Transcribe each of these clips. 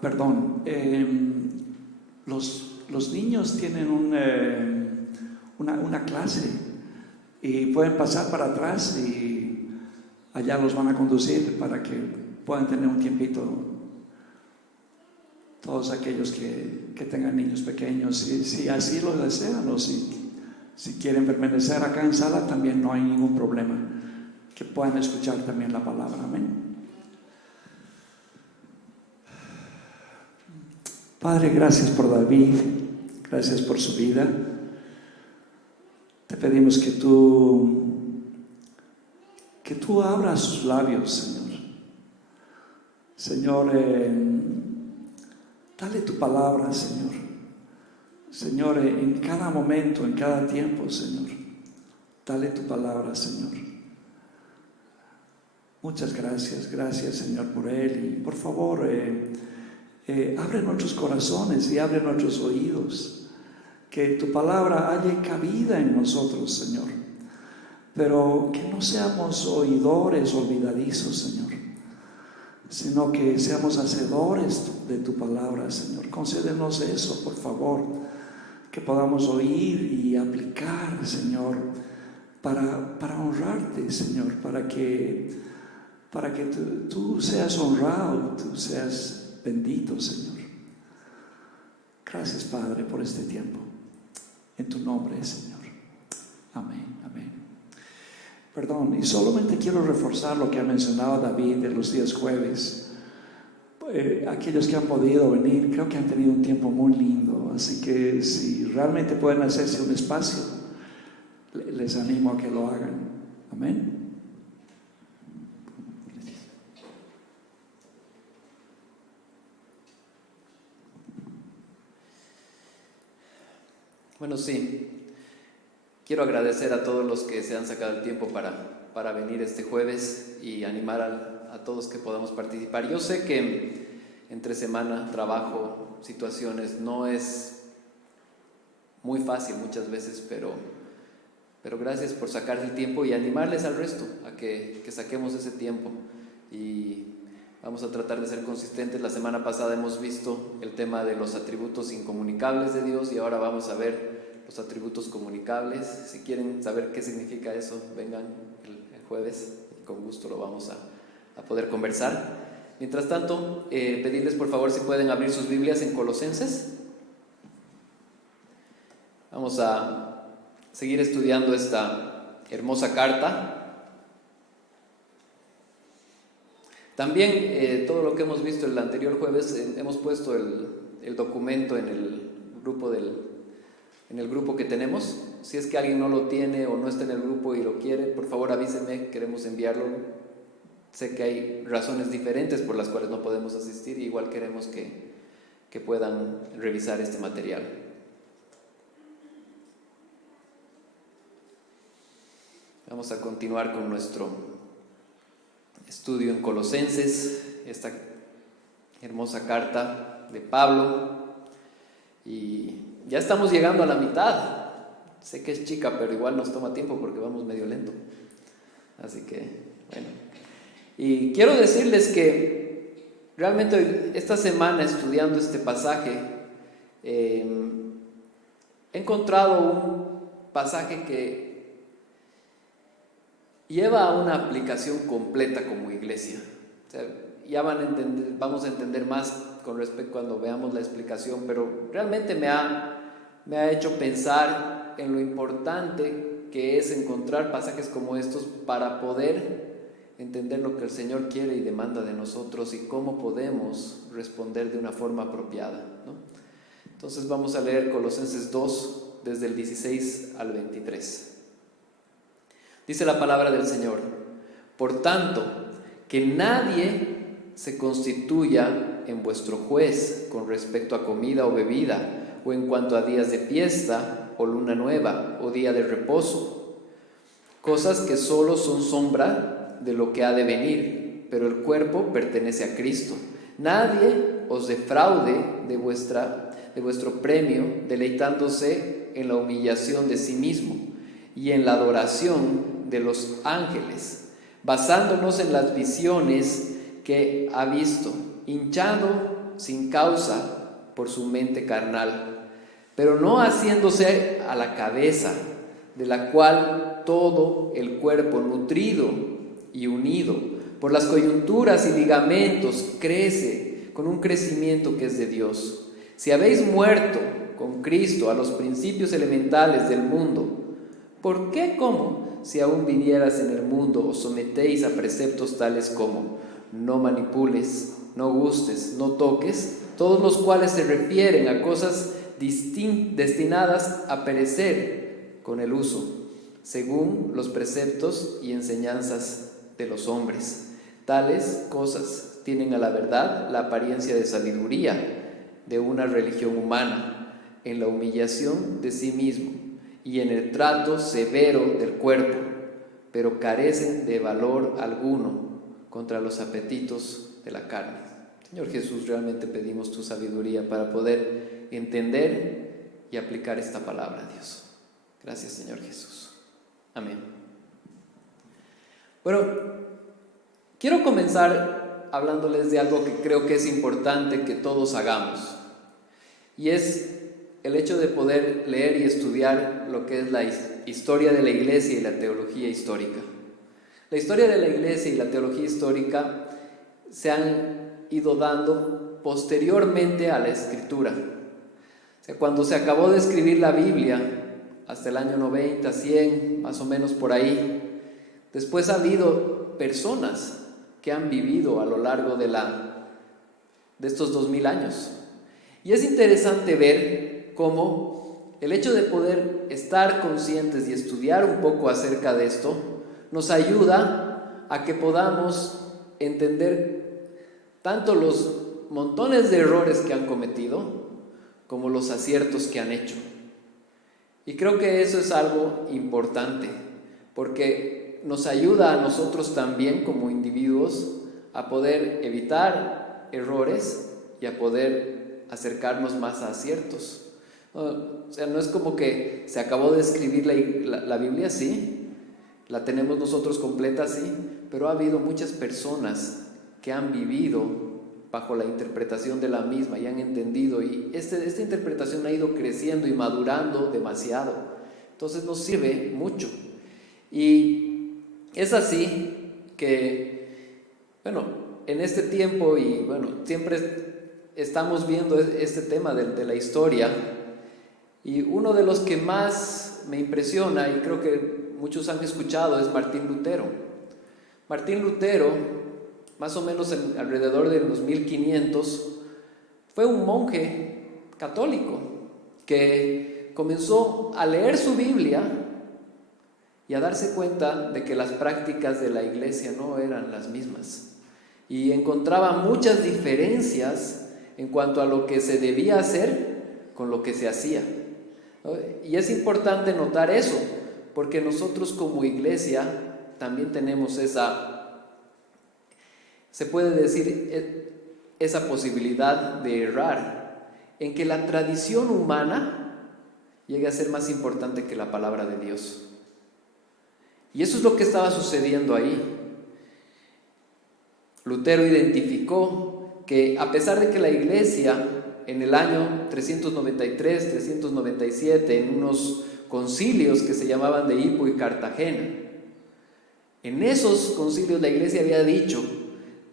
Perdón, los niños tienen una clase y pueden pasar para atrás y allá los van a conducir para que puedan tener un tiempito. Todos aquellos que tengan niños pequeños, si así lo desean o si quieren permanecer acá en sala, también no hay ningún problema, que puedan escuchar también la palabra. Amén. Padre, gracias por David, gracias por su vida. Te pedimos que tú abras sus labios, Señor. Señor, dale tu palabra, Señor. Señor, en cada momento, en cada tiempo, Señor, dale tu palabra, Señor. Muchas gracias, Señor, por él. Y por favor, abre nuestros corazones y abre nuestros oídos, que tu palabra haya cabida en nosotros, Señor, pero que no seamos oidores olvidadizos, Señor, sino que seamos hacedores de tu palabra, Señor. Concédenos eso, por favor, que podamos oír y aplicar, Señor, para honrarte, Señor, para que tú seas honrado, tú seas bendito, Señor. Gracias, Padre, por este tiempo. En tu nombre, Señor. Amén, amén. Perdón, y solamente quiero reforzar lo que ha mencionado David de los días jueves. Aquellos que han podido venir, creo que han tenido un tiempo muy lindo. Así que si realmente pueden hacerse un espacio, les animo a que lo hagan. Amén. Bueno, sí, quiero agradecer a todos los que se han sacado el tiempo para venir este jueves y animar a todos que podamos participar. Yo sé que entre semana, trabajo, situaciones, no es muy fácil muchas veces, pero gracias por sacar el tiempo y animarles al resto a que saquemos ese tiempo. Y vamos a tratar de ser consistentes. La semana pasada hemos visto el tema de los atributos incomunicables de Dios y ahora vamos a ver los atributos comunicables. Si quieren saber qué significa eso, vengan el jueves y con gusto lo vamos a poder conversar. Mientras tanto, pedirles por favor si pueden abrir sus Biblias en Colosenses. Vamos a seguir estudiando esta hermosa carta. También todo lo que hemos visto el anterior jueves, hemos puesto el documento en el grupo que tenemos. Si es que alguien no lo tiene o no está en el grupo y lo quiere, por favor avísenme, queremos enviarlo. Sé que hay razones diferentes por las cuales no podemos asistir y igual queremos que puedan revisar este material. Vamos a continuar con nuestro estudio en Colosenses, esta hermosa carta de Pablo, y ya estamos llegando a la mitad. Sé que es chica, pero igual nos toma tiempo porque vamos medio lento, así que bueno. Y quiero decirles que realmente esta semana estudiando este pasaje he encontrado un pasaje que lleva a una aplicación completa como iglesia. O sea, ya vamos a entender más con respecto cuando veamos la explicación, pero realmente me ha hecho pensar en lo importante que es encontrar pasajes como estos para poder entender lo que el Señor quiere y demanda de nosotros y cómo podemos responder de una forma apropiada, ¿no? Entonces vamos a leer Colosenses 2 desde el 16 al 23. Dice la palabra del Señor: por tanto, que nadie se constituya en vuestro juez con respecto a comida o bebida, o en cuanto a días de fiesta, o luna nueva, o día de reposo, cosas que solo son sombra de lo que ha de venir, pero el cuerpo pertenece a Cristo. Nadie os defraude de vuestro premio, deleitándose en la humillación de sí mismo y en la adoración de los ángeles, basándonos en las visiones que ha visto, hinchado sin causa por su mente carnal, pero no haciéndose a la cabeza, de la cual todo el cuerpo, nutrido y unido por las coyunturas y ligamentos, crece con un crecimiento que es de Dios. Si habéis muerto con Cristo a los principios elementales del mundo, ¿por qué, cómo, si aún vivieras en el mundo, os sometéis a preceptos tales como no manipules, no gustes, no toques, todos los cuales se refieren a cosas destinadas a perecer con el uso, según los preceptos y enseñanzas de los hombres? Tales cosas tienen a la verdad la apariencia de sabiduría de una religión humana, en la humillación de sí mismo y en el trato severo del cuerpo, pero carecen de valor alguno contra los apetitos de la carne. Señor Jesús, realmente pedimos tu sabiduría para poder entender y aplicar esta palabra, Dios. Gracias, Señor Jesús. Amén. Bueno, quiero comenzar hablándoles de algo que creo que es importante que todos hagamos, y es el hecho de poder leer y estudiar lo que es la historia de la iglesia y la teología histórica. La historia de la iglesia y la teología histórica se han ido dando posteriormente a la escritura. O sea, cuando se acabó de escribir la Biblia, hasta el año 90, 100, más o menos por ahí, después ha habido personas que han vivido a lo largo de estos 2000 años. Y es interesante ver cómo el hecho de poder estar conscientes y estudiar un poco acerca de esto nos ayuda a que podamos entender tanto los montones de errores que han cometido como los aciertos que han hecho. Y creo que eso es algo importante, porque nos ayuda a nosotros también como individuos a poder evitar errores y a poder acercarnos más a aciertos. O sea, no es como que se acabó de escribir la Biblia, sí, la tenemos nosotros completa, sí, pero ha habido muchas personas que han vivido bajo la interpretación de la misma y han entendido, y esta interpretación ha ido creciendo y madurando demasiado. Entonces nos sirve mucho. Y es así que, bueno, en este tiempo, y bueno, siempre estamos viendo este tema de la historia, y uno de los que más me impresiona, y creo que muchos han escuchado, es Martín Lutero. Martín Lutero, más o menos alrededor de los 1500, fue un monje católico que comenzó a leer su Biblia y a darse cuenta de que las prácticas de la iglesia no eran las mismas, y encontraba muchas diferencias en cuanto a lo que se debía hacer con lo que se hacía. Y es importante notar eso, porque nosotros como iglesia también tenemos se puede decir, esa posibilidad de errar, en que la tradición humana llegue a ser más importante que la palabra de Dios. Y eso es lo que estaba sucediendo ahí. Lutero identificó que a pesar de que la iglesia en el año 393, 397, en unos concilios que se llamaban de Hippo y Cartagena, en esos concilios la iglesia había dicho: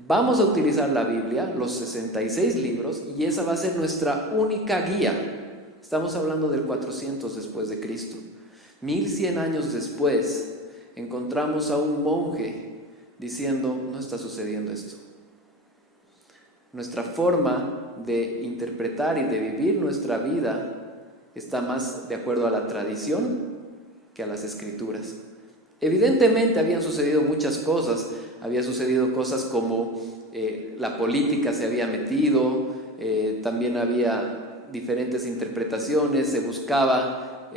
vamos a utilizar la Biblia, los 66 libros, y esa va a ser nuestra única guía. Estamos hablando del 400 después de Cristo. 1100 años después encontramos a un monje diciendo: no está sucediendo esto. Nuestra forma de interpretar y de vivir nuestra vida está más de acuerdo a la tradición que a las escrituras. Evidentemente habían sucedido muchas cosas. Había sucedido cosas como la política se había metido, también había diferentes interpretaciones, se buscaba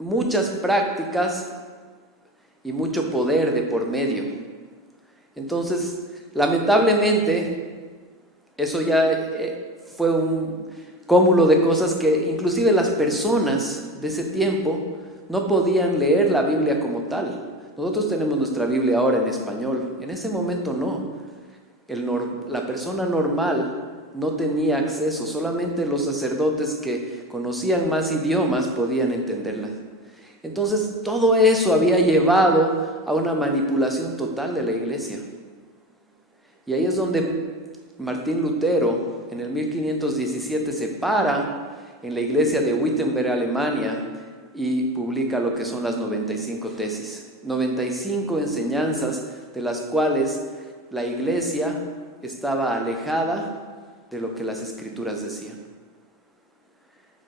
muchas prácticas y mucho poder de por medio. Entonces, lamentablemente, eso ya fue un cúmulo de cosas que inclusive las personas de ese tiempo no podían leer la Biblia como tal. Nosotros tenemos nuestra Biblia ahora en español, en ese momento no. La persona normal no tenía acceso, solamente los sacerdotes que conocían más idiomas podían entenderlas. Entonces todo eso había llevado a una manipulación total de la iglesia. Y ahí es donde Martín Lutero en el 1517 se para en la iglesia de Wittenberg, Alemania, y publica lo que son las 95 tesis, 95 enseñanzas de las cuales la iglesia estaba alejada de lo que las escrituras decían.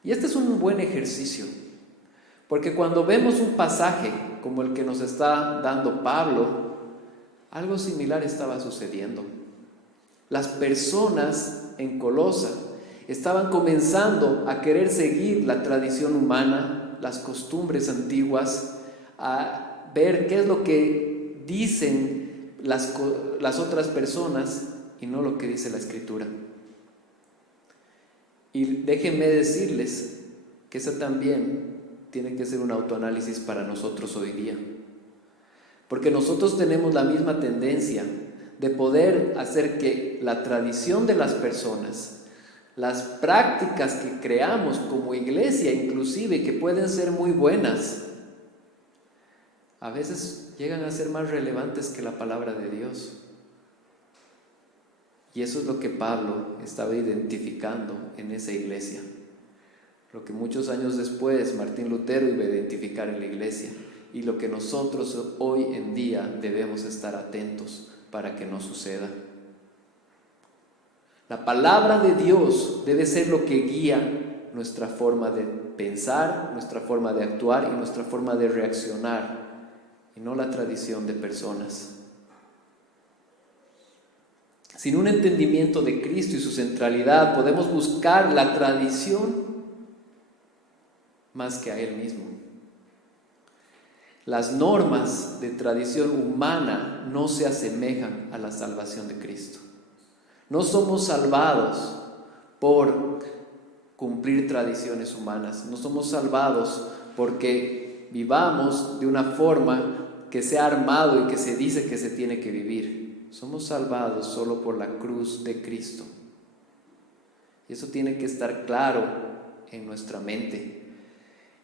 Y este es un buen ejercicio, porque cuando vemos un pasaje como el que nos está dando Pablo, algo similar estaba sucediendo. Las personas en Colosa estaban comenzando a querer seguir la tradición humana, las costumbres antiguas, a ver qué es lo que dicen las otras personas y no lo que dice la Escritura. Y déjenme decirles que esa también tiene que ser un autoanálisis para nosotros hoy día, porque nosotros tenemos la misma tendencia de poder hacer que la tradición de las personas, las prácticas que creamos como iglesia, inclusive que pueden ser muy buenas, a veces llegan a ser más relevantes que la palabra de Dios. Y eso es lo que Pablo estaba identificando en esa iglesia, lo que muchos años después Martín Lutero iba a identificar en la iglesia, y lo que nosotros hoy en día debemos estar atentos para que no suceda. La palabra de Dios debe ser lo que guía nuestra forma de pensar, nuestra forma de actuar y nuestra forma de reaccionar, y no la tradición de personas. Sin un entendimiento de Cristo y su centralidad, podemos buscar la tradición más que a Él mismo. Las normas de tradición humana no se asemejan a la salvación de Cristo. No somos salvados por cumplir tradiciones humanas. No somos salvados porque vivamos de una forma que se ha armado y que se dice que se tiene que vivir. Somos salvados solo por la cruz de Cristo. Y eso tiene que estar claro en nuestra mente.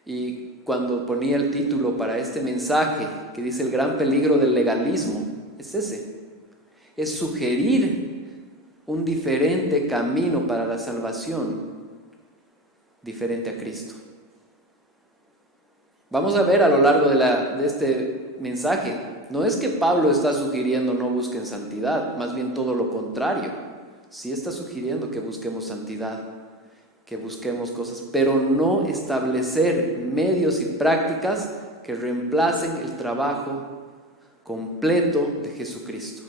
Y cuando ponía el título para este mensaje, que dice el gran peligro del legalismo, es ese. Es sugerir un diferente camino para la salvación, diferente a Cristo. Vamos a ver a lo largo de este mensaje, no es que Pablo está sugiriendo no busquen santidad, más bien todo lo contrario. Sí está sugiriendo que busquemos santidad, que busquemos cosas, pero no establecer medios y prácticas que reemplacen el trabajo completo de Jesucristo.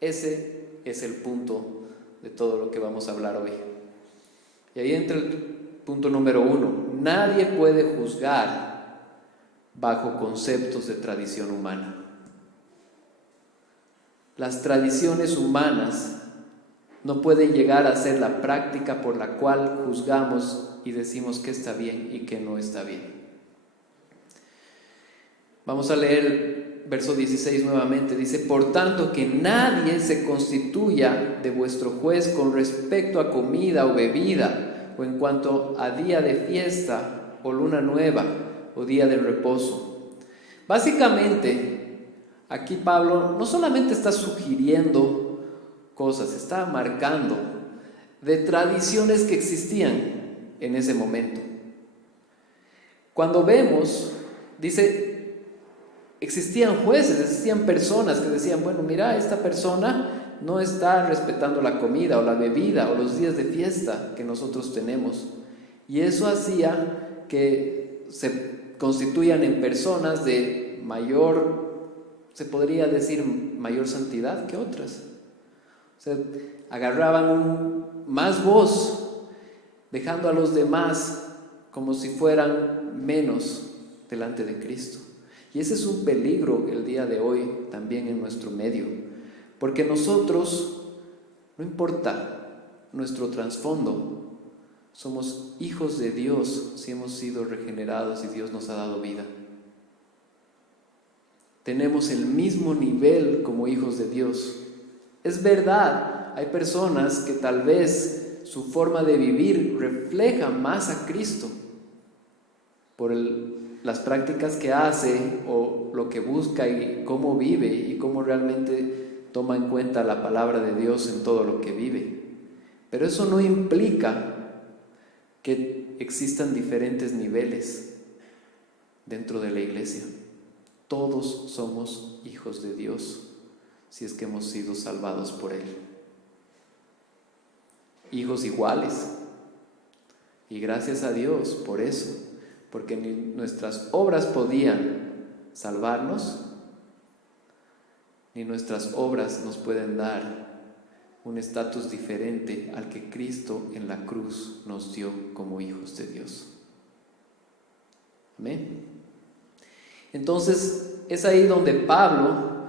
Ese es el punto de todo lo que vamos a hablar hoy. Y ahí entra el punto número 1. Nadie puede juzgar bajo conceptos de tradición humana. Las tradiciones humanas no pueden llegar a ser la práctica por la cual juzgamos y decimos qué está bien y qué no está bien. Vamos a leer el verso 16 nuevamente. Dice: por tanto, que nadie se constituya de vuestro juez con respecto a comida o bebida, o en cuanto a día de fiesta, o luna nueva, o día de reposo. Básicamente, aquí Pablo no solamente está sugiriendo cosas, está marcando de tradiciones que existían en ese momento. Cuando vemos, dice, existían jueces, existían personas que decían, bueno, mira, esta persona no está respetando la comida o la bebida o los días de fiesta que nosotros tenemos, y eso hacía que se constituyan en personas de mayor, se podría decir, mayor santidad que otras. O sea, agarraban más voz, dejando a los demás como si fueran menos delante de Cristo. Y ese es un peligro el día de hoy también en nuestro medio, porque nosotros, no importa nuestro trasfondo, somos hijos de Dios si hemos sido regenerados y Dios nos ha dado vida. Tenemos el mismo nivel como hijos de Dios. Es verdad, hay personas que tal vez su forma de vivir refleja más a Cristo por las prácticas que hace o lo que busca y cómo vive y cómo realmente toma en cuenta la palabra de Dios en todo lo que vive. Pero eso no implica que existan diferentes niveles dentro de la iglesia. Todos somos hijos de Dios si es que hemos sido salvados por Él. Hijos iguales. Y gracias a Dios por eso, porque ni nuestras obras podían salvarnos, ni nuestras obras nos pueden dar un estatus diferente al que Cristo en la cruz nos dio como hijos de Dios. Amén. Entonces es ahí donde Pablo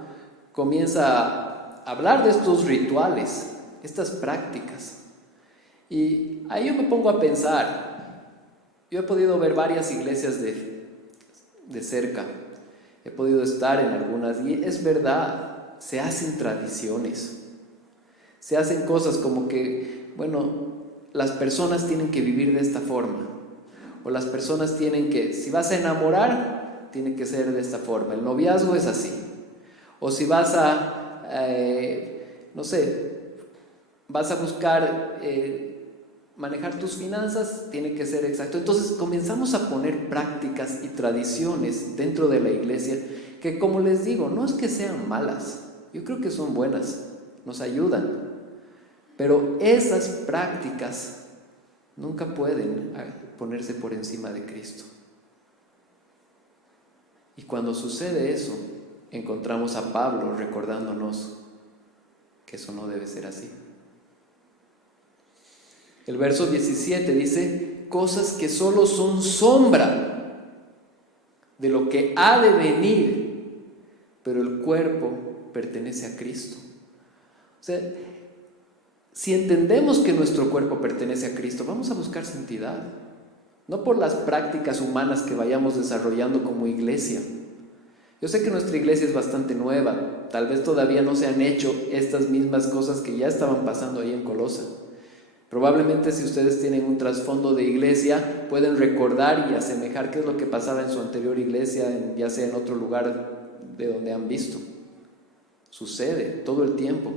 comienza a hablar de estos rituales, estas prácticas. Y ahí yo me pongo a pensar. Yo he podido ver varias iglesias de cerca, he podido estar en algunas y es verdad, se hacen tradiciones. Se hacen cosas como que, bueno, las personas tienen que vivir de esta forma. O las personas tienen que, si vas a enamorar, tiene que ser de esta forma. El noviazgo es así. O si vas a, no sé, vas a buscar manejar tus finanzas, tiene que ser exacto. Entonces comenzamos a poner prácticas y tradiciones dentro de la iglesia que, como les digo, no es que sean malas. Yo creo que son buenas, nos ayudan. Pero esas prácticas nunca pueden ponerse por encima de Cristo. Y cuando sucede eso, encontramos a Pablo recordándonos que eso no debe ser así. El verso 17 dice, cosas que solo son sombra de lo que ha de venir, pero el cuerpo pertenece a Cristo. O sea, si entendemos que nuestro cuerpo pertenece a Cristo, vamos a buscar santidad, no por las prácticas humanas que vayamos desarrollando como iglesia. Yo sé que nuestra iglesia es bastante nueva, tal vez todavía no se han hecho estas mismas cosas que ya estaban pasando ahí en Colosa. Probablemente si ustedes tienen un trasfondo de iglesia, pueden recordar y asemejar qué es lo que pasaba en su anterior iglesia, ya sea en otro lugar de donde han visto. Sucede todo el tiempo.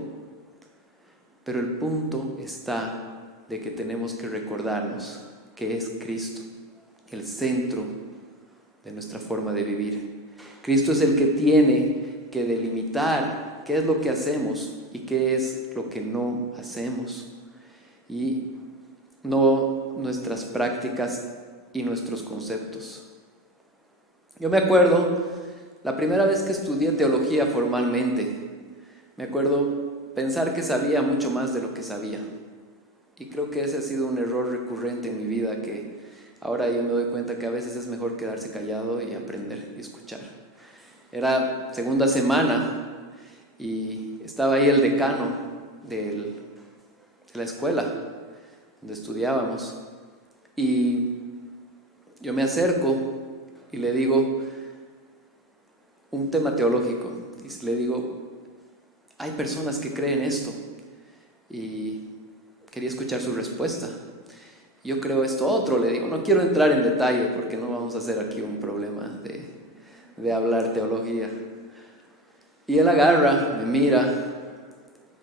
Pero el punto está de que tenemos que recordarnos que es Cristo el centro de nuestra forma de vivir. Cristo es el que tiene que delimitar qué es lo que hacemos y qué es lo que no hacemos. Y no nuestras prácticas y nuestros conceptos. Yo me acuerdo, la primera vez que estudié teología formalmente, me acuerdo pensar que sabía mucho más de lo que sabía. Y creo que ese ha sido un error recurrente en mi vida, que ahora yo me doy cuenta que a veces es mejor quedarse callado y aprender y escuchar. Era segunda semana y estaba ahí el decano de la escuela donde estudiábamos. Y yo me acerco y le digo un tema teológico. Y le digo, hay personas que creen esto, y quería escuchar su respuesta. Yo creo esto otro, le digo, no quiero entrar en detalle porque no vamos a hacer aquí un problema de hablar teología. Y él agarra, me mira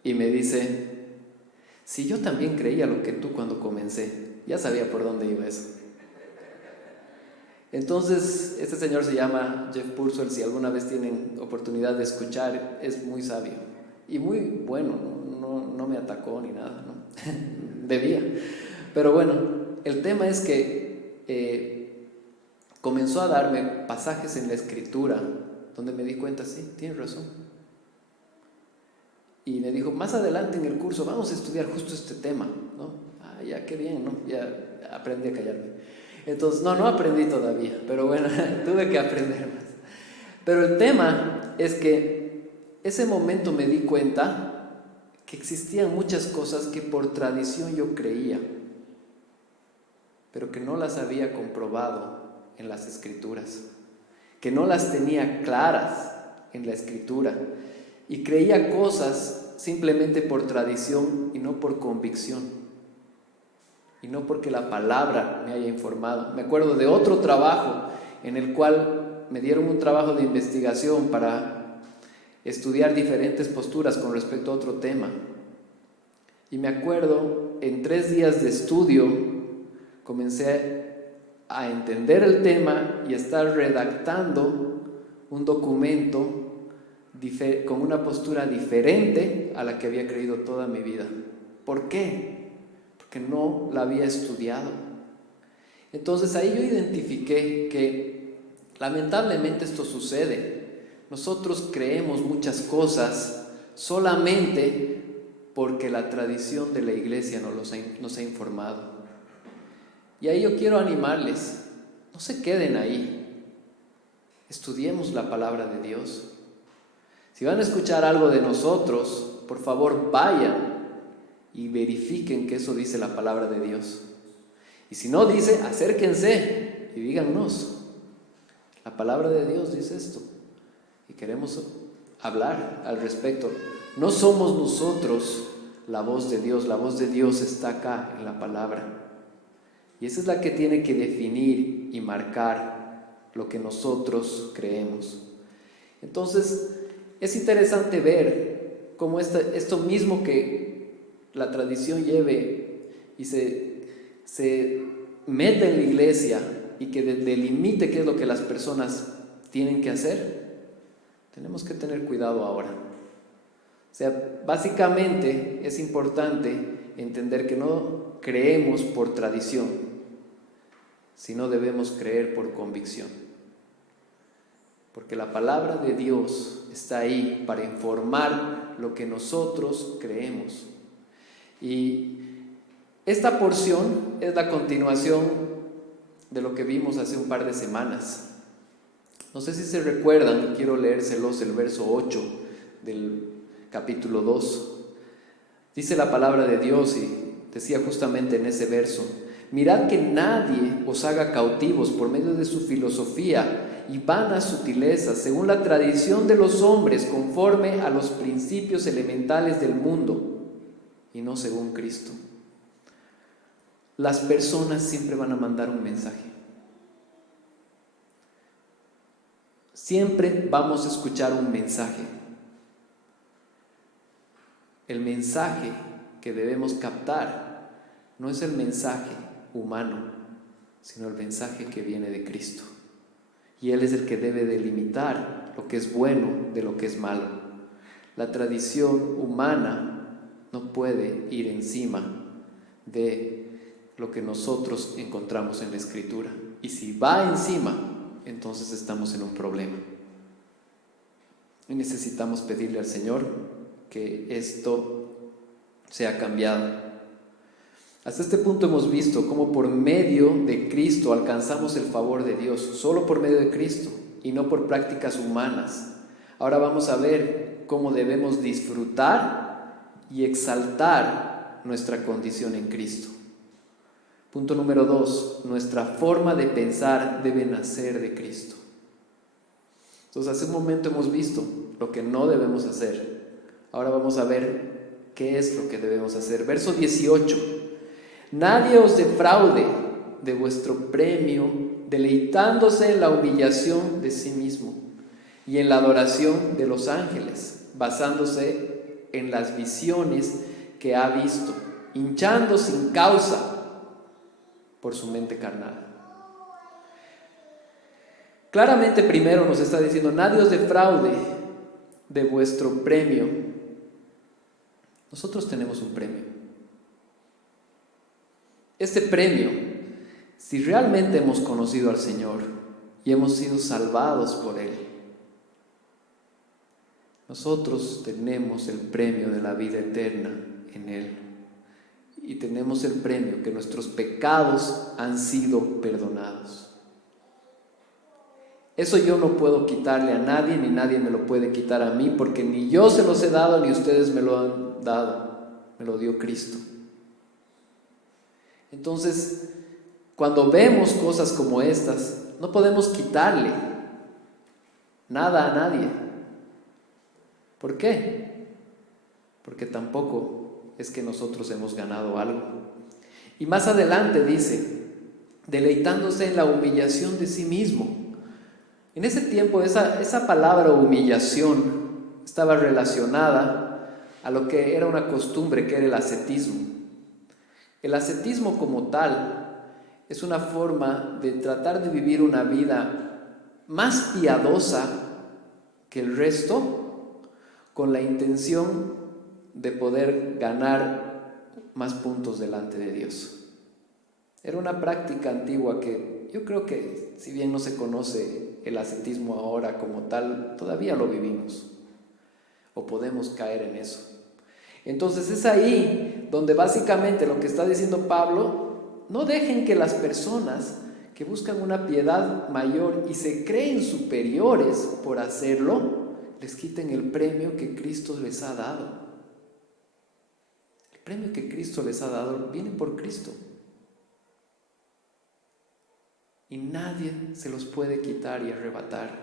y me dice, si yo también creía lo que tú cuando comencé, ya sabía por dónde iba eso. Entonces, este señor se llama Jeff Purcell, si alguna vez tienen oportunidad de escuchar, es muy sabio y muy bueno, no me atacó ni nada, ¿no? Debía. Pero bueno, el tema es que comenzó a darme pasajes en la Escritura donde me di cuenta, sí, tienes razón. Y me dijo, más adelante en el curso vamos a estudiar justo este tema, ¿no? Ah, ya, qué bien, ¿no? Ya aprendí a callarme. Entonces, no aprendí todavía, pero bueno, tuve que aprender más. Pero el tema es que ese momento me di cuenta que existían muchas cosas que por tradición yo creía, pero que no las había comprobado en las Escrituras, que no las tenía claras en la Escritura, y creía cosas simplemente por tradición y no por convicción, y no porque la palabra me haya informado. Me acuerdo de otro trabajo en el cual me dieron un trabajo de investigación para estudiar diferentes posturas con respecto a otro tema. Y me acuerdo, en 3 días de estudio, comencé a entender el tema y a estar redactando un documento con una postura diferente a la que había creído toda mi vida. ¿Por qué? Porque no la había estudiado. Entonces ahí yo identifiqué que lamentablemente esto sucede. Nosotros creemos muchas cosas solamente porque la tradición de la iglesia nos ha informado. Y ahí yo quiero animarles, no se queden ahí, estudiemos la palabra de Dios. Si van a escuchar algo de nosotros, por favor vayan y verifiquen que eso dice la palabra de Dios. Y si no dice, acérquense y díganos, la palabra de Dios dice esto. Y queremos hablar al respecto. No somos nosotros la voz de Dios está acá en la palabra. Y esa es la que tiene que definir y marcar lo que nosotros creemos. Entonces, es interesante ver cómo esto mismo que la tradición lleve y se mete en la iglesia y que delimite qué es lo que las personas tienen que hacer, tenemos que tener cuidado ahora. O sea, básicamente es importante entender que no creemos por tradición, sino debemos creer por convicción. Porque la palabra de Dios está ahí para informar lo que nosotros creemos. Y esta porción es la continuación de lo que vimos hace un par de semanas. No sé si se recuerdan, quiero leérselos el verso 8 del capítulo 2. Dice la palabra de Dios y decía justamente en ese verso: mirad que nadie os haga cautivos por medio de su filosofía y vanas sutilezas, según la tradición de los hombres, conforme a los principios elementales del mundo, y no según Cristo. Las personas siempre van a mandar un mensaje. Siempre vamos a escuchar un mensaje. El mensaje que debemos captar no es el mensaje humano, sino el mensaje que viene de Cristo. Y Él es el que debe delimitar lo que es bueno de lo que es malo. La tradición humana no puede ir encima de lo que nosotros encontramos en la Escritura. Y si va encima, entonces estamos en un problema. Y necesitamos pedirle al Señor que esto sea cambiado. Hasta este punto hemos visto cómo por medio de Cristo alcanzamos el favor de Dios, solo por medio de Cristo y no por prácticas humanas. Ahora vamos a ver cómo debemos disfrutar y exaltar nuestra condición en Cristo. Punto número 2, nuestra forma de pensar debe nacer de Cristo. Entonces, hace un momento hemos visto lo que no debemos hacer. Ahora vamos a ver qué es lo que debemos hacer. Verso 18. Nadie os defraude de vuestro premio, deleitándose en la humillación de sí mismo y en la adoración de los ángeles, basándose en las visiones que ha visto, hinchando sin causa por su mente carnal. Claramente primero nos está diciendo: nadie os defraude de vuestro premio. Nosotros tenemos un premio. Este premio, si realmente hemos conocido al Señor y hemos sido salvados por Él, nosotros tenemos el premio de la vida eterna en Él. Y tenemos el premio que nuestros pecados han sido perdonados. Eso yo no puedo quitarle a nadie, ni nadie me lo puede quitar a mí, porque ni yo se los he dado, ni ustedes me lo han dado. Me lo dio Cristo. Entonces, cuando vemos cosas como estas, no podemos quitarle nada a nadie. ¿Por qué? porque tampoco es que nosotros hemos ganado algo. Y más adelante dice, deleitándose en la humillación de sí mismo. En ese tiempo esa palabra humillación estaba relacionada a lo que era una costumbre, que era el ascetismo. El ascetismo como tal es una forma de tratar de vivir una vida más piadosa que el resto, con la intención de poder ganar más puntos delante de Dios. Era una práctica antigua que yo creo que, si bien no se conoce el ascetismo ahora como tal, todavía lo vivimos o podemos caer en eso. Entonces es ahí donde básicamente lo que está diciendo Pablo: no dejen que las personas que buscan una piedad mayor y se creen superiores por hacerlo, les quiten el premio que Cristo les ha dado. El premio que Cristo les ha dado viene por Cristo. Y nadie se los puede quitar y arrebatar,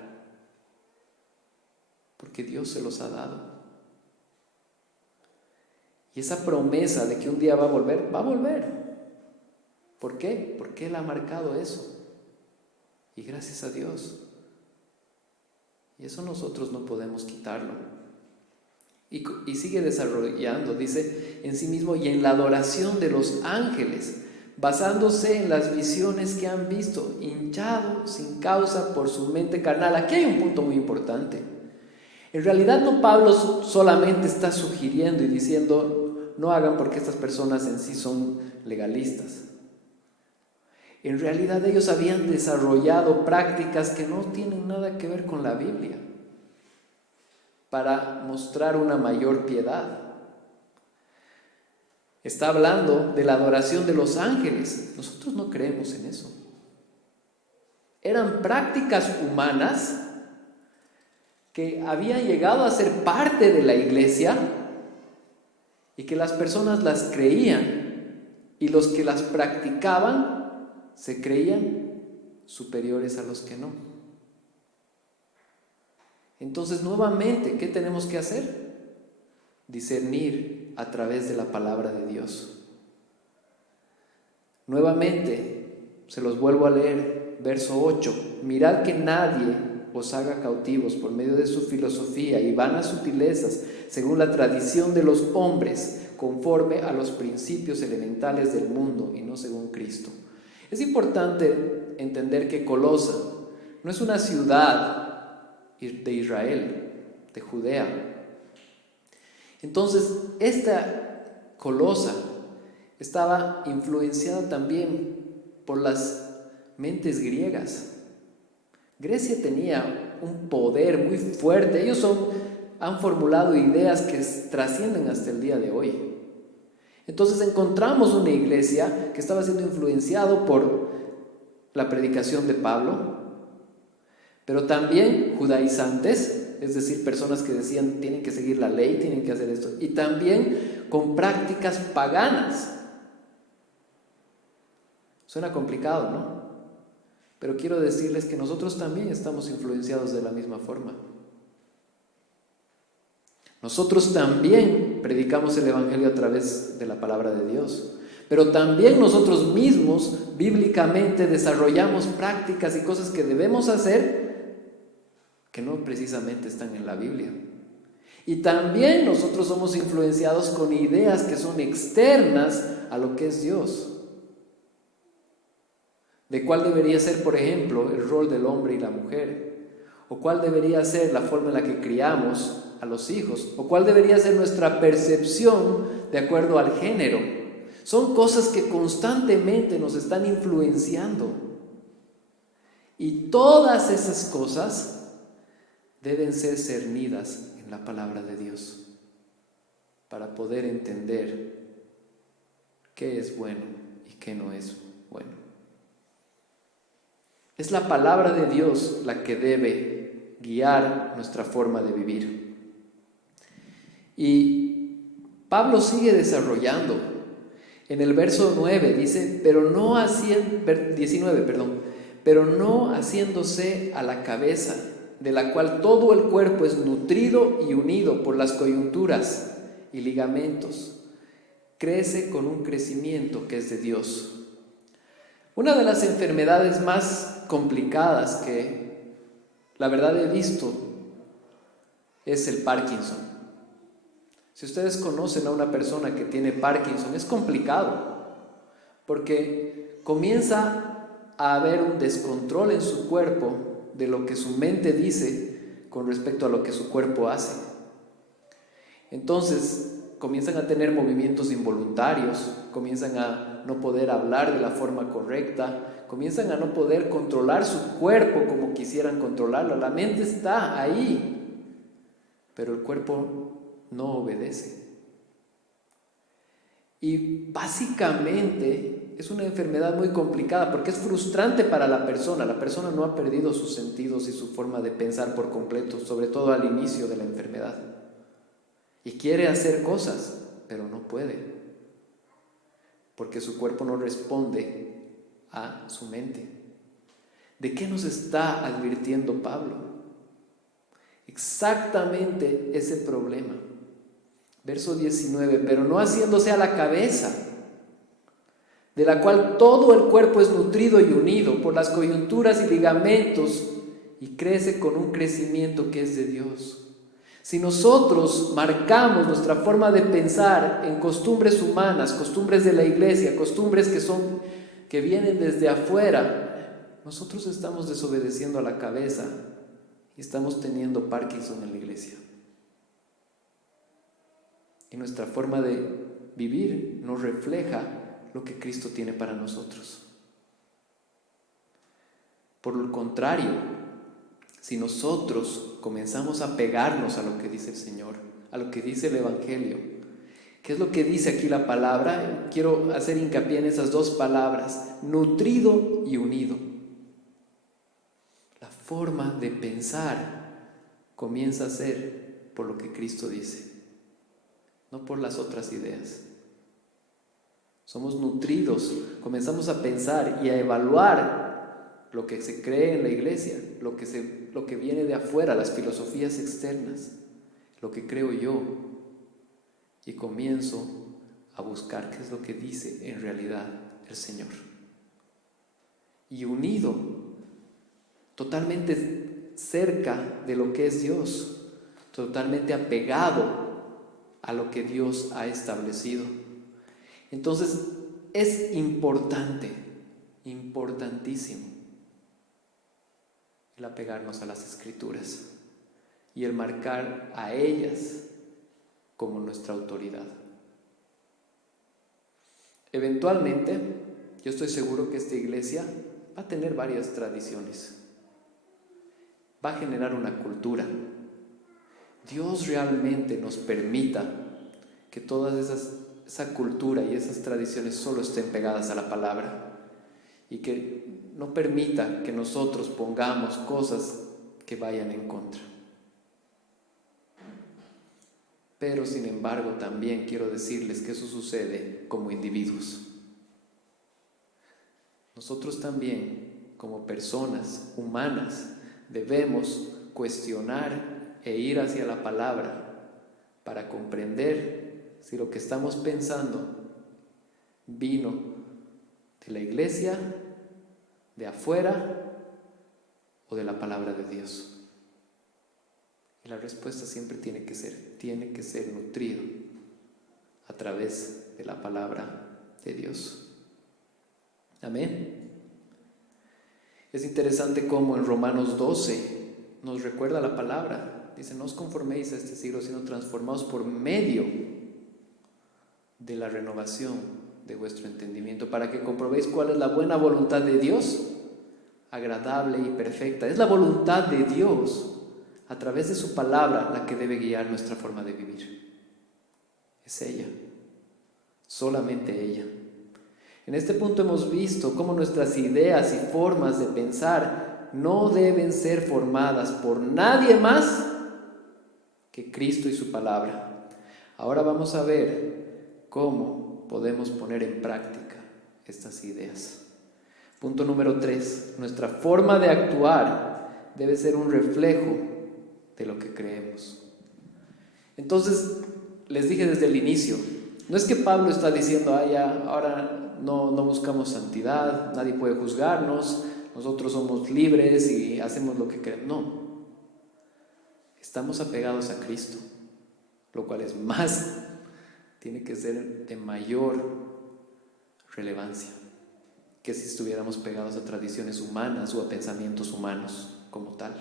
porque Dios se los ha dado. Y esa promesa de que un día va a volver, va a volver. ¿Por qué? Porque Él ha marcado eso. Y gracias a Dios. Y eso nosotros no podemos quitarlo. Y sigue desarrollando, dice, en sí mismo y en la adoración de los ángeles, basándose en las visiones que han visto, hinchado sin causa por su mente carnal. Aquí hay un punto muy importante. En realidad no Pablo solamente está sugiriendo y diciendo no hagan porque estas personas en sí son legalistas. En realidad ellos habían desarrollado prácticas que no tienen nada que ver con la Biblia para mostrar una mayor piedad. Está hablando de la adoración de los ángeles. Nosotros no creemos en eso. Eran prácticas humanas que habían llegado a ser parte de la iglesia y que las personas las creían, y los que las practicaban se creían superiores a los que no. Entonces, nuevamente, ¿qué tenemos que hacer? Discernir a través de la palabra de Dios. Nuevamente, se los vuelvo a leer, verso 8. Mirad que nadie os haga cautivos por medio de su filosofía y vanas sutilezas, según la tradición de los hombres, conforme a los principios elementales del mundo y no según Cristo. Es importante entender que Colosa no es una ciudad de Israel, de Judea. Entonces, esta Colosa estaba influenciada también por las mentes griegas. Grecia tenía un poder muy fuerte. Ellos han formulado ideas que trascienden hasta el día de hoy. Entonces encontramos una iglesia que estaba siendo influenciado por la predicación de Pablo, pero también judaizantes, es decir, personas que decían tienen que seguir la ley, tienen que hacer esto, y también con prácticas paganas. Suena complicado, ¿no? Pero quiero decirles que nosotros también estamos influenciados de la misma forma. Nosotros también predicamos el Evangelio a través de la palabra de Dios, pero también nosotros mismos bíblicamente desarrollamos prácticas y cosas que debemos hacer que no precisamente están en la Biblia. Y también nosotros somos influenciados con ideas que son externas a lo que es Dios. De cuál debería ser, por ejemplo, el rol del hombre y la mujer, o cuál debería ser la forma en la que criamos a los hijos, o cuál debería ser nuestra percepción de acuerdo al género. Son cosas que constantemente nos están influenciando. Y todas esas cosas deben ser cernidas en la palabra de Dios para poder entender qué es bueno y qué no es bueno. Es la palabra de Dios la que debe guiar nuestra forma de vivir. Y Pablo sigue desarrollando. En el verso 9 dice, pero no haciéndose a la cabeza, de la cual todo el cuerpo es nutrido y unido por las coyunturas y ligamentos. Crece con un crecimiento que es de Dios. Una de las enfermedades más complicadas que la verdad he visto es el Parkinson. Si ustedes conocen a una persona que tiene Parkinson, es complicado porque comienza a haber un descontrol en su cuerpo de lo que su mente dice con respecto a lo que su cuerpo hace. Entonces comienzan a tener movimientos involuntarios, comienzan a no poder hablar de la forma correcta, comienzan a no poder controlar su cuerpo como quisieran controlarlo. La mente está ahí, pero el cuerpo no obedece. Y básicamente es una enfermedad muy complicada porque es frustrante para la persona. La persona no ha perdido sus sentidos y su forma de pensar por completo, sobre todo al inicio de la enfermedad. Y quiere hacer cosas, pero no puede, porque su cuerpo no responde a su mente. ¿De qué nos está advirtiendo Pablo? Exactamente ese problema. Verso 19, pero no haciéndose a la cabeza, de la cual todo el cuerpo es nutrido y unido por las coyunturas y ligamentos, y crece con un crecimiento que es de Dios. Si nosotros marcamos nuestra forma de pensar en costumbres humanas, costumbres de la iglesia, costumbres que vienen desde afuera, nosotros estamos desobedeciendo a la cabeza y estamos teniendo Parkinson en la iglesia. Y nuestra forma de vivir nos refleja lo que Cristo tiene para nosotros. Por el contrario, si nosotros comenzamos a pegarnos a lo que dice el Señor, a lo que dice el Evangelio, ¿qué es lo que dice aquí la palabra? Quiero hacer hincapié en esas dos palabras, nutrido y unido. La forma de pensar comienza a ser por lo que Cristo dice, no por las otras ideas. Somos nutridos, comenzamos a pensar y a evaluar lo que se cree en la iglesia, lo que viene de afuera, las filosofías externas, lo que creo yo, y comienzo a buscar qué es lo que dice en realidad el Señor. Y unido, totalmente cerca de lo que es Dios, totalmente apegado a lo que Dios ha establecido. Entonces es importante, importantísimo, el apegarnos a las Escrituras y el marcar a ellas como nuestra autoridad. Eventualmente, yo estoy seguro que esta iglesia va a tener varias tradiciones, va a generar una cultura. Dios realmente nos permita que toda esa cultura y esas tradiciones solo estén pegadas a la palabra y que no permita que nosotros pongamos cosas que vayan en contra. Pero sin embargo también quiero decirles que eso sucede como individuos. Nosotros también, como personas humanas, debemos cuestionar e ir hacia la palabra para comprender si lo que estamos pensando vino de la iglesia, de afuera o de la palabra de Dios. Y la respuesta siempre tiene que ser nutrido a través de la palabra de Dios. Amén. Es interesante cómo en Romanos 12 nos recuerda la palabra. Dice, no os conforméis a este siglo, sino transformaos por medio de la renovación de vuestro entendimiento, para que comprobéis cuál es la buena voluntad de Dios, agradable y perfecta. Es la voluntad de Dios a través de su palabra la que debe guiar nuestra forma de vivir. Es ella, solamente ella. En este punto hemos visto cómo nuestras ideas y formas de pensar no deben ser formadas por nadie más que Cristo y su palabra. Ahora vamos a ver cómo podemos poner en práctica estas ideas. Punto número 3. Nuestra forma de actuar debe ser un reflejo de lo que creemos. Entonces, les dije desde el inicio, no es que Pablo está diciendo, ya, ahora no buscamos santidad, nadie puede juzgarnos, nosotros somos libres y hacemos lo que queremos. No, estamos apegados a Cristo, lo cual es más, tiene que ser de mayor relevancia que si estuviéramos pegados a tradiciones humanas o a pensamientos humanos como tal.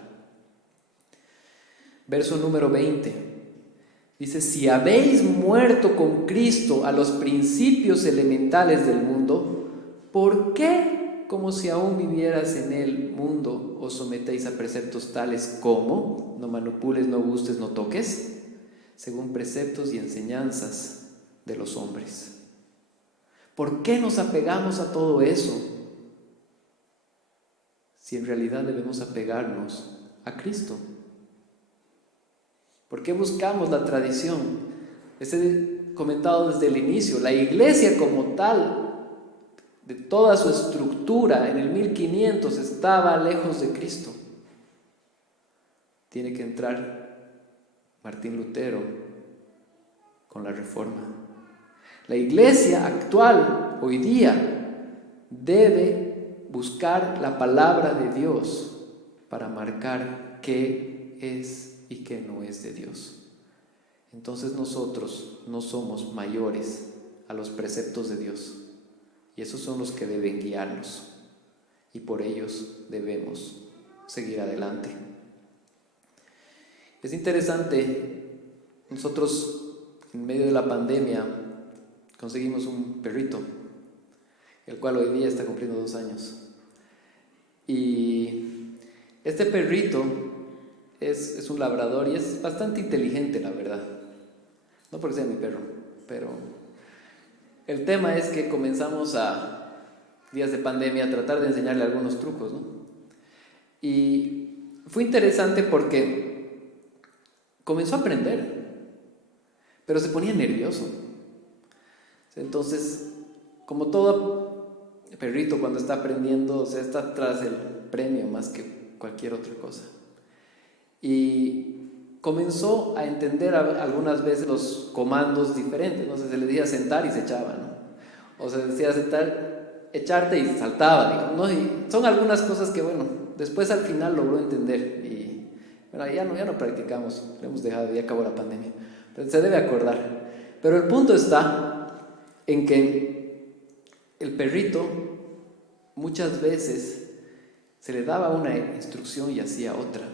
Verso número 20 dice: si habéis muerto con Cristo a los principios elementales del mundo, ¿por qué, como si aún vivieras en el mundo, os sometéis a preceptos tales como no manipules, no gustes, no toques, según preceptos y enseñanzas de los hombres? ¿Por qué nos apegamos a todo eso si en realidad debemos apegarnos a Cristo? ¿Por qué buscamos la tradición? Les he comentado desde el inicio, la iglesia como tal, de toda su estructura, en el 1500 estaba lejos de Cristo. Tiene que entrar Martín Lutero con la Reforma. La iglesia actual, hoy día, debe buscar la palabra de Dios para marcar qué es y qué no es de Dios. Entonces nosotros no somos mayores a los preceptos de Dios, y esos son los que deben guiarnos, y por ellos debemos seguir adelante. Es interesante, nosotros en medio de la pandemia conseguimos un perrito, el cual hoy día está cumpliendo 2 años. Y este perrito es un labrador y es bastante inteligente, la verdad. No porque sea mi perro, pero el tema es que comenzamos a días de pandemia a tratar de enseñarle algunos trucos, ¿no? Y fue interesante porque comenzó a aprender, pero se ponía nervioso. Entonces, como todo perrito cuando está aprendiendo, está tras el premio más que cualquier otra cosa. Y comenzó a entender algunas veces los comandos diferentes, ¿no? Se le decía sentar y se echaba, ¿no? O se decía sentar, echarte y saltaba, digamos, ¿no? Y son algunas cosas que, bueno, después al final logró entender y, bueno, ya no practicamos, lo hemos dejado, ya acabó la pandemia, pero se debe acordar. Pero el punto está en que el perrito muchas veces se le daba una instrucción y hacía otra,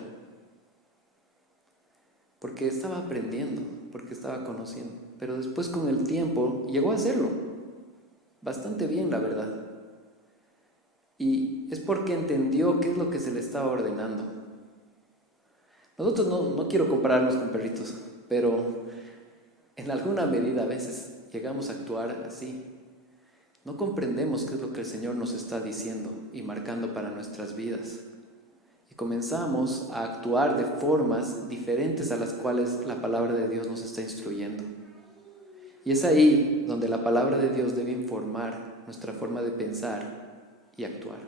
porque estaba aprendiendo, porque estaba conociendo, pero después con el tiempo llegó a hacerlo bastante bien, la verdad, y es porque entendió qué es lo que se le estaba ordenando. Nosotros no quiero compararnos con perritos, pero en alguna medida a veces llegamos a actuar así. No comprendemos qué es lo que el Señor nos está diciendo y marcando para nuestras vidas. Y comenzamos a actuar de formas diferentes a las cuales la palabra de Dios nos está instruyendo. Y es ahí donde la palabra de Dios debe informar nuestra forma de pensar y actuar.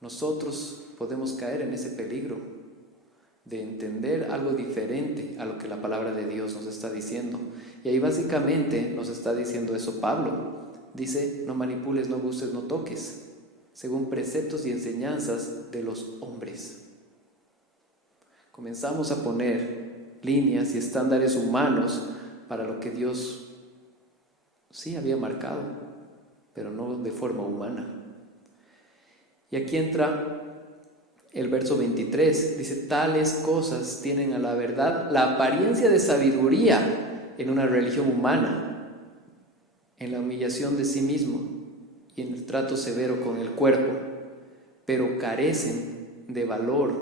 Nosotros podemos caer en ese peligro de entender algo diferente a lo que la palabra de Dios nos está diciendo. Y ahí básicamente nos está diciendo eso Pablo. Dice: no manipules, no gustes, no toques, según preceptos y enseñanzas de los hombres. Comenzamos a poner líneas y estándares humanos para lo que Dios sí había marcado, pero no de forma humana. Y aquí entra el verso 23, dice: tales cosas tienen a la verdad la apariencia de sabiduría en una religión humana, en la humillación de sí mismo y en el trato severo con el cuerpo, pero carecen de valor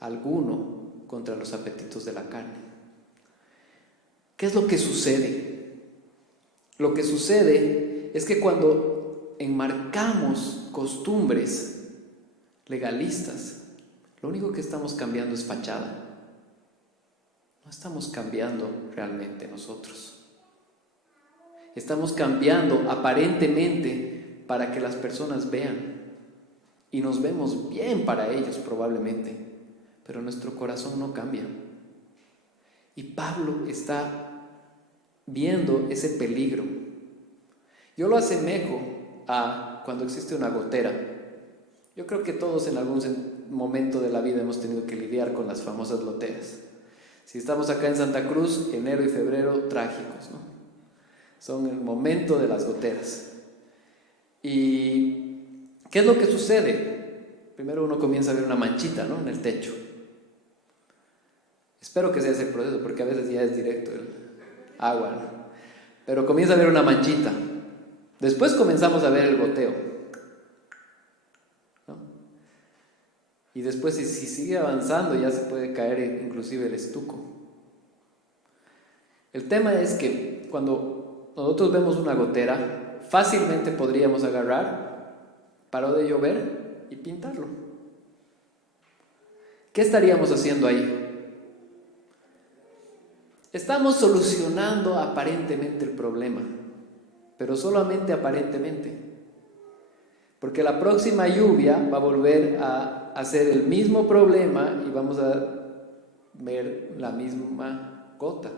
alguno contra los apetitos de la carne. ¿Qué es lo que sucede? Lo que sucede es que cuando enmarcamos costumbres legalistas, lo único que estamos cambiando es fachada. No estamos cambiando realmente nosotros. Estamos cambiando aparentemente para que las personas vean, y nos vemos bien para ellos probablemente, pero nuestro corazón no cambia. Y Pablo está viendo ese peligro. Yo lo asemejo a cuando existe una gotera. Yo creo que todos en algún momento de la vida hemos tenido que lidiar con las famosas goteras. Si estamos acá en Santa Cruz, enero y febrero trágicos, ¿no? Son el momento de las goteras. ¿Y qué es lo que sucede? Primero uno comienza a ver una manchita, ¿no?, en el techo. Espero que sea ese el proceso, porque a veces ya es directo el agua, ¿no? Pero comienza a ver una manchita. Después comenzamos a ver el goteo, ¿no? Y después, si sigue avanzando, ya se puede caer inclusive el estuco. El tema es que cuando nosotros vemos una gotera, fácilmente podríamos agarrar, paró de llover y pintarlo. ¿Qué estaríamos haciendo ahí? Estamos solucionando aparentemente el problema, pero solamente aparentemente, porque la próxima lluvia va a volver a hacer el mismo problema y vamos a ver la misma gota.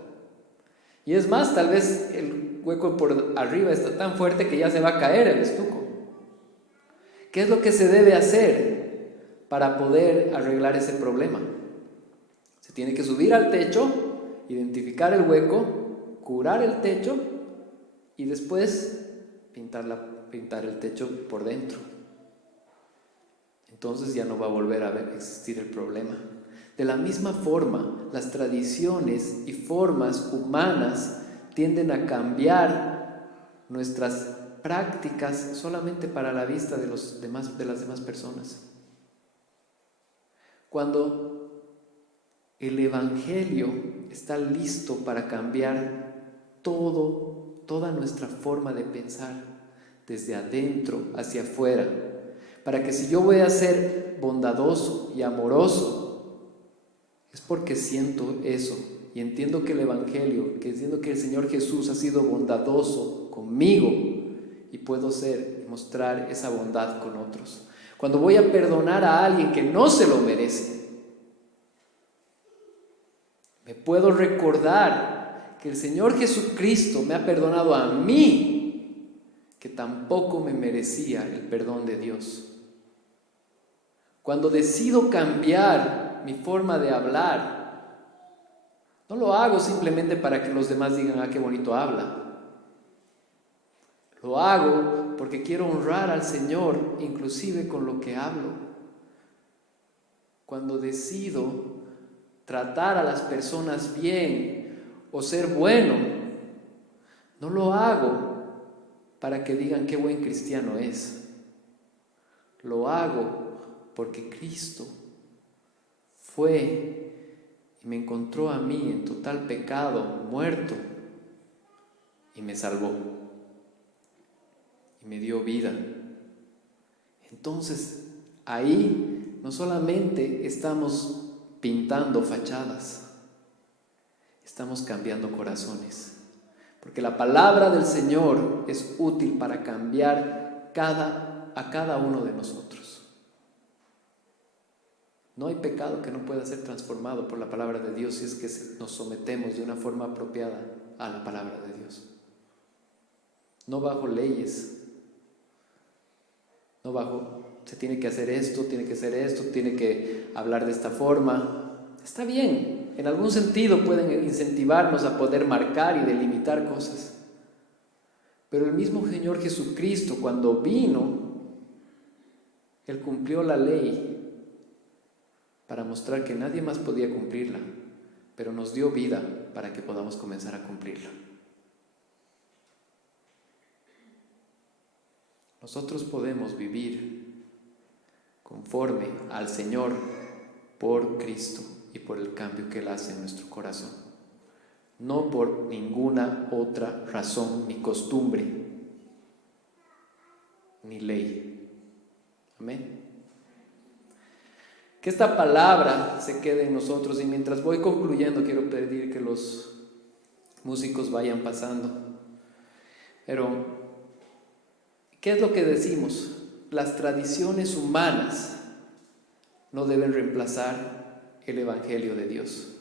Y es más, tal vez el hueco por arriba está tan fuerte que ya se va a caer el estuco. ¿Qué es lo que se debe hacer para poder arreglar ese problema? Se tiene que subir al techo, identificar el hueco, curar el techo y después pintar el techo por dentro. Entonces ya no va a volver a existir el problema. De la misma forma, las tradiciones y formas humanas tienden a cambiar nuestras prácticas solamente para la vista de las demás personas. Cuando el Evangelio está listo para cambiar toda nuestra forma de pensar, desde adentro hacia afuera, para que si yo voy a ser bondadoso y amoroso, es porque siento eso y entiendo que el Evangelio, que entiendo que el Señor Jesús ha sido bondadoso conmigo y puedo ser y mostrar esa bondad con otros. Cuando voy a perdonar a alguien que no se lo merece, me puedo recordar que el Señor Jesucristo me ha perdonado a mí, que tampoco me merecía el perdón de Dios. Cuando decido cambiar mi forma de hablar, no lo hago simplemente para que los demás digan, ah, qué bonito habla. Lo hago porque quiero honrar al Señor, inclusive con lo que hablo. Cuando decido tratar a las personas bien o ser bueno, no lo hago para que digan qué buen cristiano es. Lo hago porque Cristo fue y me encontró a mí en total pecado, muerto, y me salvó y me dio vida. Entonces, ahí no solamente estamos pintando fachadas, estamos cambiando corazones, porque la palabra del Señor es útil para cambiar a cada uno de nosotros. No hay pecado que no pueda ser transformado por la palabra de Dios si es que nos sometemos de una forma apropiada a la palabra de Dios. No bajo leyes, no bajo, se tiene que hacer esto, tiene que hacer esto, tiene que hablar de esta forma. Está bien, en algún sentido pueden incentivarnos a poder marcar y delimitar cosas. Pero el mismo Señor Jesucristo, cuando vino, Él cumplió la ley para mostrar que nadie más podía cumplirla, pero nos dio vida para que podamos comenzar a cumplirla. Nosotros podemos vivir conforme al Señor por Cristo y por el cambio que Él hace en nuestro corazón, no por ninguna otra razón, ni costumbre, ni ley. Amén. Que esta palabra se quede en nosotros, y mientras voy concluyendo quiero pedir que los músicos vayan pasando. Pero, ¿qué es lo que decimos? Las tradiciones humanas no deben reemplazar el Evangelio de Dios.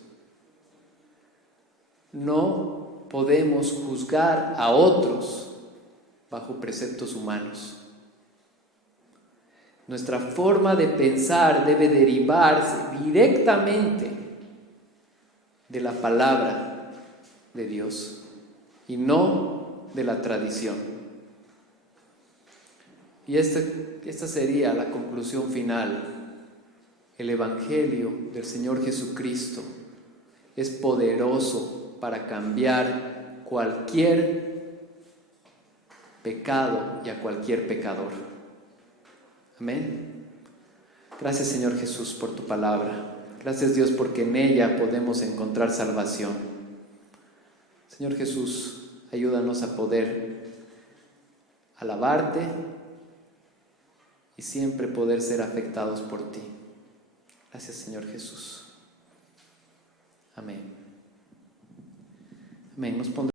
no podemos juzgar a otros bajo preceptos humanos. Nuestra forma de pensar debe derivarse directamente de la palabra de Dios y no de la tradición. Y esta sería la conclusión final. El Evangelio del Señor Jesucristo es poderoso para cambiar cualquier pecado y a cualquier pecador. Amén. Gracias, Señor Jesús, por tu palabra. Gracias, Dios, porque en ella podemos encontrar salvación. Señor Jesús, ayúdanos a poder alabarte y siempre poder ser afectados por ti. Gracias, Señor Jesús. Amén. Amén. Nos pondremos